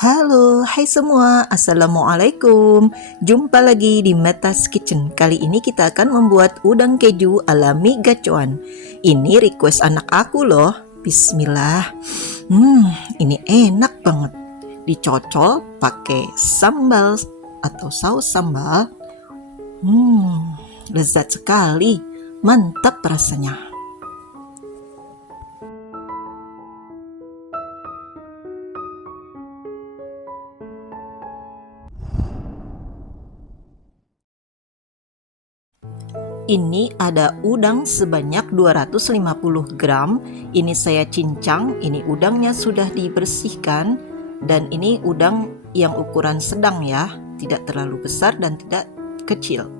Halo, hai semua, Assalamualaikum. Jumpa lagi di Metas Kitchen. Kali ini kita akan membuat udang keju ala mie gacoan. Ini request anak aku loh. Bismillah. Ini enak banget. Dicocol pakai sambal atau saus sambal. Lezat sekali. Mantap rasanya. Ini ada udang sebanyak 250 gram. Ini saya cincang, ini udangnya sudah dibersihkan. Dan ini udang yang ukuran sedang ya, tidak terlalu besar dan tidak kecil.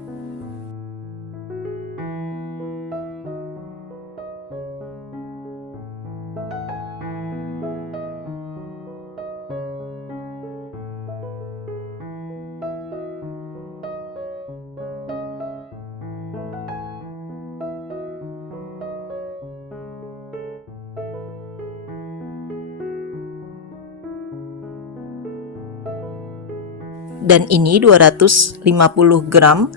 Dan ini 250 gram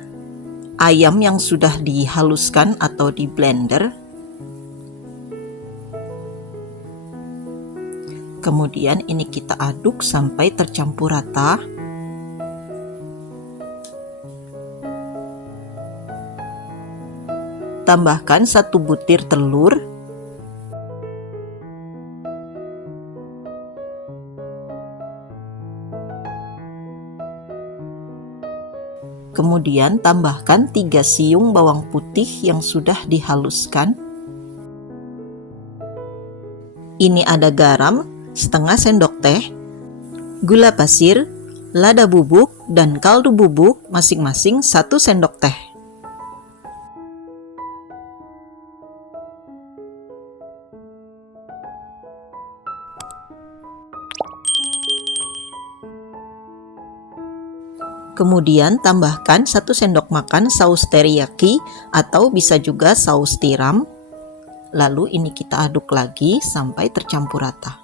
ayam yang sudah dihaluskan atau di blender. Kemudian ini kita aduk sampai tercampur rata. Tambahkan 1 butir telur. Kemudian tambahkan 3 siung bawang putih yang sudah dihaluskan. Ini ada garam setengah sendok teh, gula pasir, lada bubuk, dan kaldu bubuk masing-masing 1 sendok teh. Kemudian tambahkan 1 sendok makan saus teriyaki atau bisa juga saus tiram. Lalu ini kita aduk lagi sampai tercampur rata.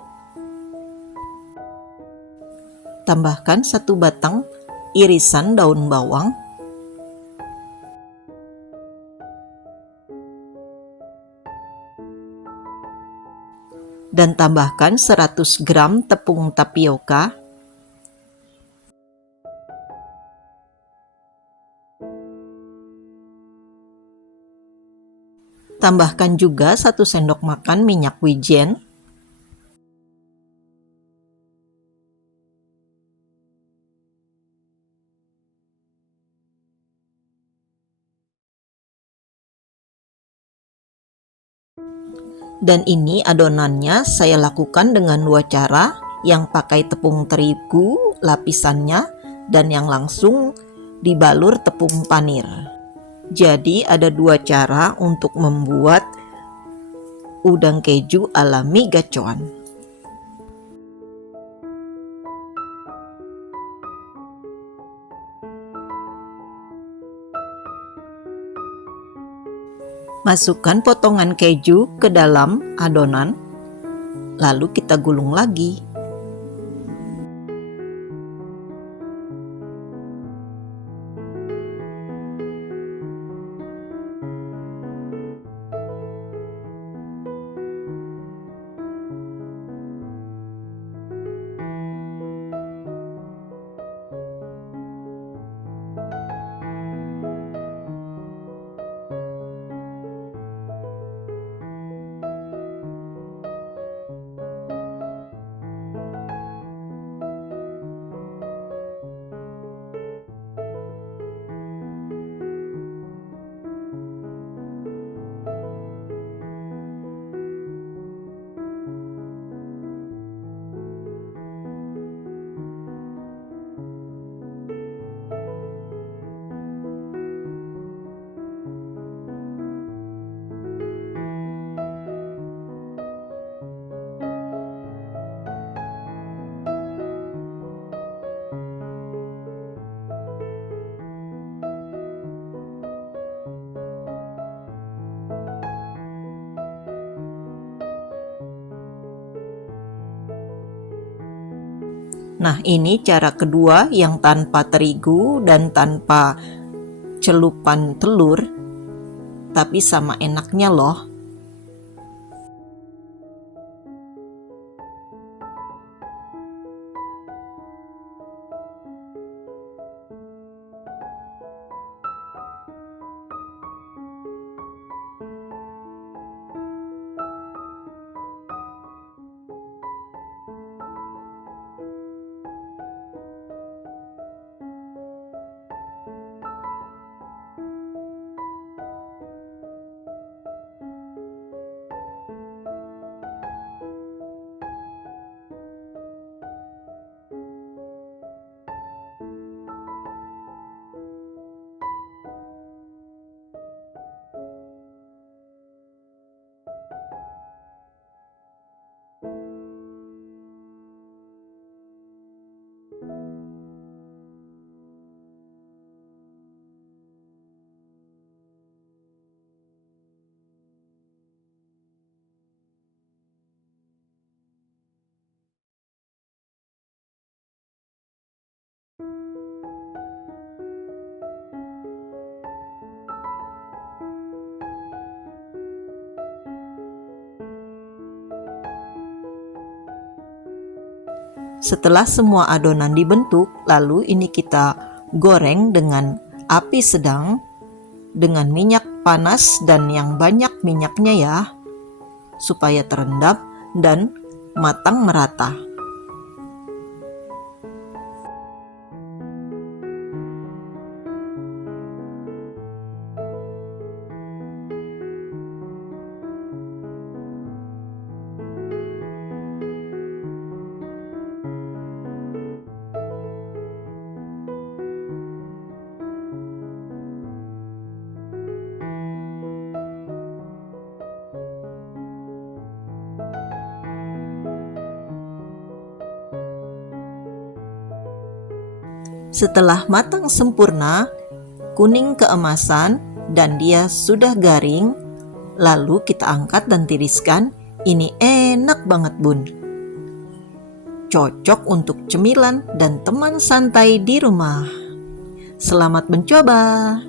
Tambahkan 1 batang irisan daun bawang. Dan tambahkan 100 gram tepung tapioka. Tambahkan juga 1 sendok makan minyak wijen. Dan ini adonannya saya lakukan dengan 2 cara, yang pakai tepung terigu lapisannya dan yang langsung dibalur tepung panir. Jadi ada 2 cara untuk membuat udang keju ala mie gacoan. Masukkan potongan keju ke dalam adonan, lalu kita gulung lagi. Nah, ini cara kedua yang tanpa terigu dan tanpa celupan telur, tapi sama enaknya loh. Setelah semua adonan dibentuk, lalu ini kita goreng dengan api sedang dengan minyak panas dan yang banyak minyaknya ya, supaya terendam dan matang merata. Setelah matang sempurna, kuning keemasan, dan dia sudah garing, lalu kita angkat dan tiriskan. Ini enak banget bun. Cocok untuk cemilan dan teman santai di rumah. Selamat mencoba!